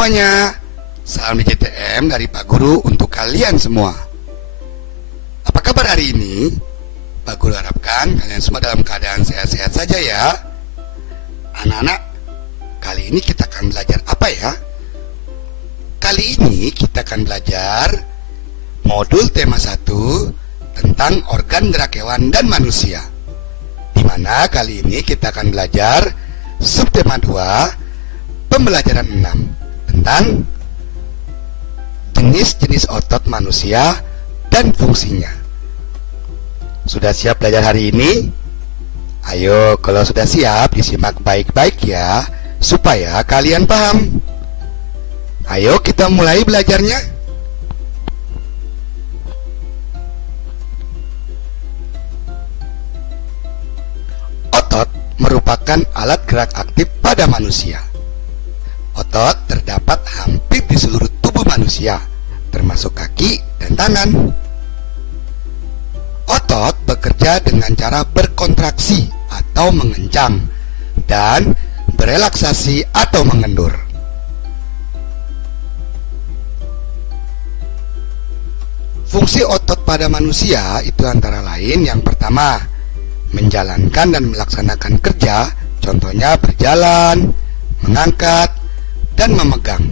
semuanya, salam DJTM dari Pak Guru untuk kalian semua. Apa kabar hari ini? Pak Guru harapkan kalian semua dalam keadaan sehat-sehat saja ya. Anak-anak, kali ini kita akan belajar apa ya? Kali ini kita akan belajar modul tema 1 tentang organ gerak hewan dan manusia, di mana kali ini kita akan belajar subtema 2 pembelajaran 6 tentang jenis-jenis otot manusia dan fungsinya. Sudah siap belajar hari ini? Ayo, kalau sudah siap disimak baik-baik ya, supaya kalian paham. Ayo kita mulai belajarnya. Otot merupakan alat gerak aktif pada manusia. Otot terdapat hampir di seluruh tubuh manusia, termasuk kaki dan tangan. Otot bekerja dengan cara berkontraksi atau mengencang dan berelaksasi atau mengendur. Fungsi otot pada manusia itu antara lain yang pertama, menjalankan dan melaksanakan kerja, contohnya berjalan, mengangkat, dan memegang.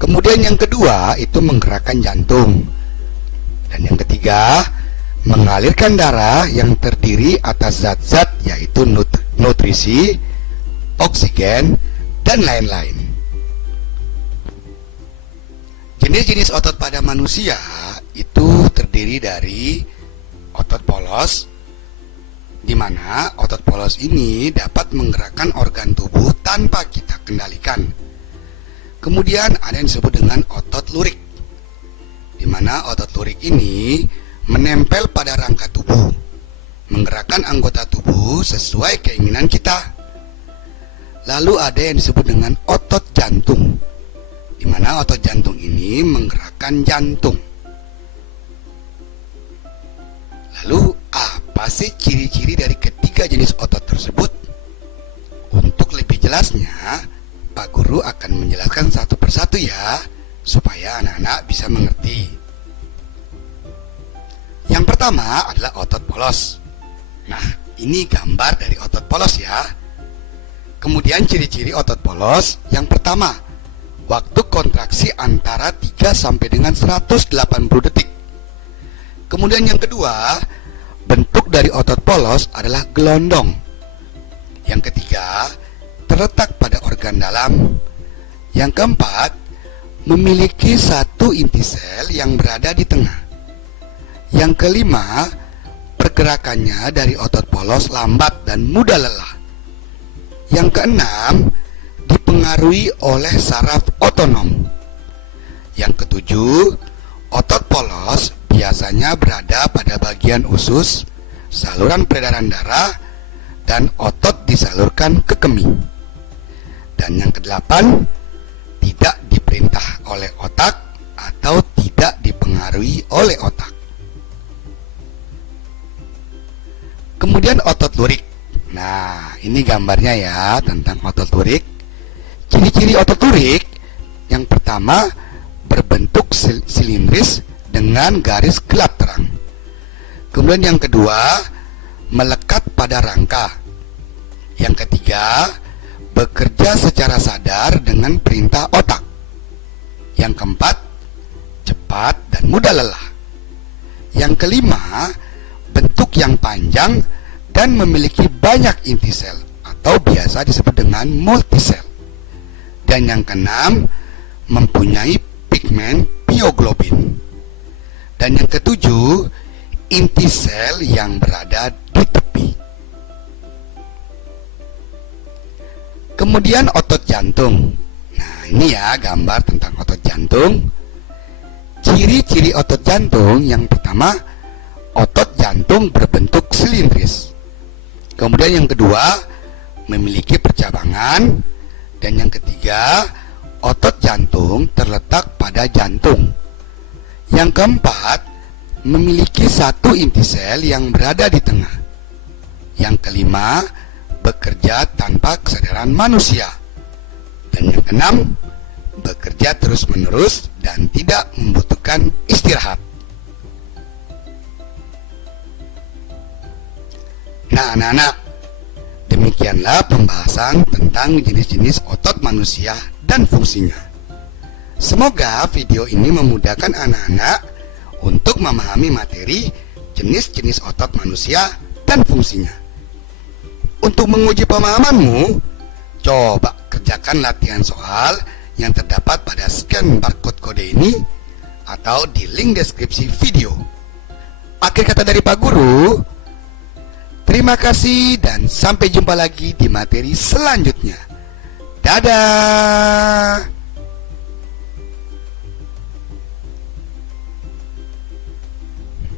Kemudian yang kedua itu menggerakkan jantung. Dan yang ketiga, mengalirkan darah yang terdiri atas zat-zat yaitu nutrisi, oksigen, dan lain-lain. Jenis-jenis otot pada manusia itu terdiri dari otot polos, di mana otot polos ini dapat menggerakkan organ tubuh tanpa kita kendalikan. Kemudian ada yang disebut dengan otot lurik, di mana otot lurik ini menempel pada rangka tubuh, menggerakkan anggota tubuh sesuai keinginan kita. Lalu ada yang disebut dengan otot jantung, di mana otot jantung ini menggerakkan jantung. Lalu apa sih ciri-ciri dari ketiga jenis otot tersebut? Untuk lebih jelasnya, Pak Guru akan menjelaskan satu persatu ya, supaya anak-anak bisa mengerti. Yang pertama adalah otot polos. Nah, ini gambar dari otot polos ya. Kemudian ciri-ciri otot polos, yang pertama, waktu kontraksi antara 3 sampai dengan 180 detik. Kemudian yang kedua, bentuk dari otot polos adalah gelondong. Yang ketiga, terletak pada organ dalam. Yang keempat, memiliki satu inti sel yang berada di tengah. Yang kelima, pergerakannya dari otot polos lambat dan mudah lelah. Yang keenam, dipengaruhi oleh saraf otonom. Yang ketujuh, otot polos biasanya berada pada bagian usus, saluran peredaran darah, dan otot disalurkan ke kemih. Dan yang kedelapan, tidak diperintah oleh otak atau tidak dipengaruhi oleh otak. Kemudian otot lurik. Nah, ini gambarnya ya tentang otot lurik. Ciri-ciri otot lurik, yang pertama, berbentuk silindris dengan garis gelap terang. Kemudian yang kedua, melekat pada rangka. Yang ketiga, bekerja secara sadar dengan perintah otak. Yang keempat, cepat dan mudah lelah. Yang kelima, bentuk yang panjang dan memiliki banyak inti sel atau biasa disebut dengan multisel. Dan yang keenam, mempunyai pigmen mioglobin. Dan yang ketujuh, inti sel yang berada di tepi. Kemudian otot jantung. Nah, ini ya gambar tentang otot jantung. Ciri-ciri otot jantung, yang pertama, otot jantung berbentuk silindris. Kemudian yang kedua, memiliki percabangan. Dan yang ketiga, otot jantung terletak pada jantung. Yang keempat, memiliki satu inti sel yang berada di tengah. Yang kelima, bekerja tanpa kesadaran manusia. Dan yang keenam, bekerja terus-menerus dan tidak membutuhkan istirahat. Nah, anak-anak, demikianlah pembahasan tentang jenis-jenis otot manusia dan fungsinya. Semoga video ini memudahkan anak-anak untuk memahami materi jenis-jenis otot manusia dan fungsinya. Untuk menguji pemahamanmu, coba kerjakan latihan soal yang terdapat pada scan barcode kode ini atau di link deskripsi video. Akhir kata dari Pak Guru, terima kasih dan sampai jumpa lagi di materi selanjutnya. Dadah!